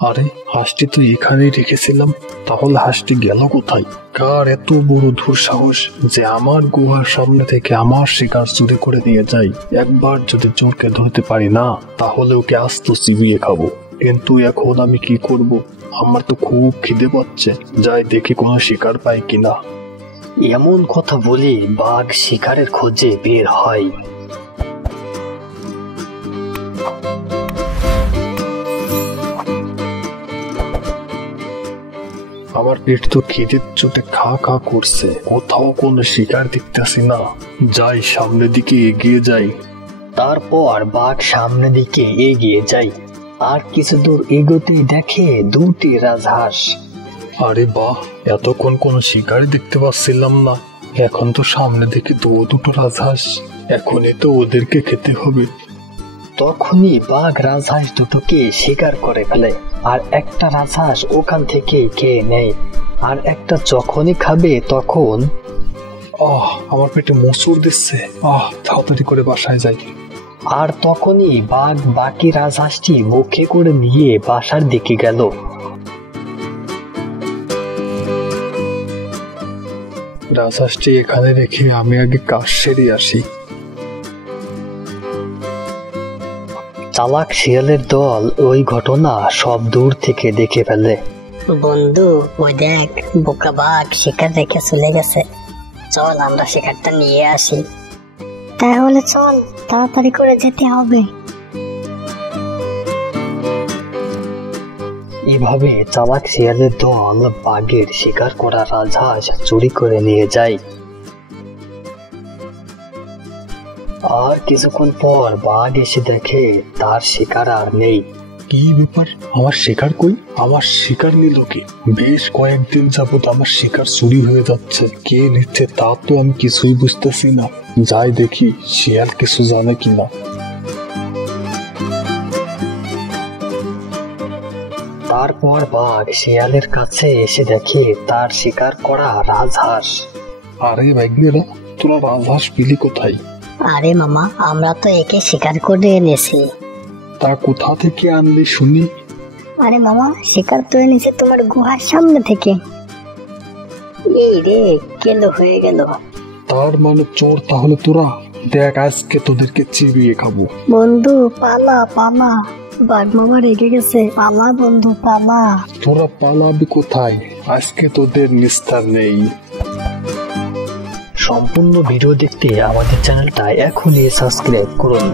আরে হাঁসটি তো এখানেই রেখেছিলাম, তাহলে হাঁসটি গেল কোথায়? কার এত বড় দুঃসাহস যে আমার গুহার সামনে থেকে আমার শিকার চুরি করে নিয়ে যায়? একবার যদি চোরকে ধরতে পারি না, তাহলে ওকে আস্ত চিবিয়ে খাবো। কিন্তু এখন আমি কি করব? আমার তো খুব খিদে পাচ্ছে, যাই দেখি কোনো শিকার পাই কিনা। এমন কথা বলে বাঘ শিকারের খোঁজে বের হয়। আমার পেট তো খিদের চোটে খা খা করছে, কোথাও কোনো শিকার দেখতেছি না। যাই সামনের দিকে এগিয়ে যাই। তারপর বাঘ সামনের দিকে এগিয়ে যায়, আর কিছু দূর এগোতেই দেখে দুটি রাজহাঁস। আরে বাহ, এতক্ষণ কোনো শিকারই দেখতে পাচ্ছিলাম না, এখন তো সামনে দেখি দুটো রাজহাঁস। এখনই তো ওদেরকে খেতে হবে। তখনই বাঘ রাজহাঁস দুটোকে শিকার করে ফেলে, আর একটা রাজহাঁস ওখান থেকে খেয়ে নেয়, আর একটা যখনই খাবে তখন আমার পেটে মোচড় দিচ্ছে। তাড়াতাড়ি করে বাসায় যাই। আর তখনই বাঘ বাকি রাজহাঁসটি মুখে করে নিয়ে বাসার দিকে গেল। রাজহাঁসটি এখানে রেখে আমি আগে কাজ সেরে আসি। চালাক শিয়ালের দল ওই ঘটনা সব দূর থেকে দেখে ফেলে। বন্ধু, ওই দেখ, বোকা বাঘ শিকার রেখে চলে গেছে। চল আমরা শিকারটা নিয়ে আসি। তাহলে চল, তাড়াতাড়ি করে যেতে হবে। এভাবে চালাক শিয়ালের দল বাঘের শিকার করা রাজহাঁস চুরি করে নিয়ে যায়। আর কিছুক্ষণ পর বাঘ এসে দেখে তার শিকার আর নেই। কি ব্যাপার? আমার শিকার কই? আমার শিকার নিল কে? বেশ কয়েকদিন যাবত আমার শিকার চুরি হয়ে যাচ্ছে, কে নিচ্ছে তা তো আমি কিছুই বুঝতেছি না। যাই দেখি শিয়াল কিছু জানে কিনা। তারপর বাঘ শিয়ালের কাছে এসে দেখে তার শিকার করা রাজহাঁস। আরে ভাগ্যেরা, তোরা রাজহাঁস পেলি কোথায়? আরে মামা, আমরা তো একে শিকার করে এনেছি। তা কোথা থেকে আনলি শুনি? আরে মামা, শিকার তো এনেছে তোমার গুহার সামনে থেকে। এই রে, কেন হয়ে গেল। তার মানে চোর তাহলে তোরা? দেখ, আজকে তোদেরকে চিবিয়ে খাবো। বন্ধু পালা পালা, বাঘ মামা রেগে গেছে, পালা বন্ধু পালা। তোরা পালাবি কোথায়? আজকে তোদের নিস্তার নেই। সম্পূর্ণ ভিডিও দেখতে আমাদের চ্যানেলটা এখনই সাবস্ক্রাইব করুন।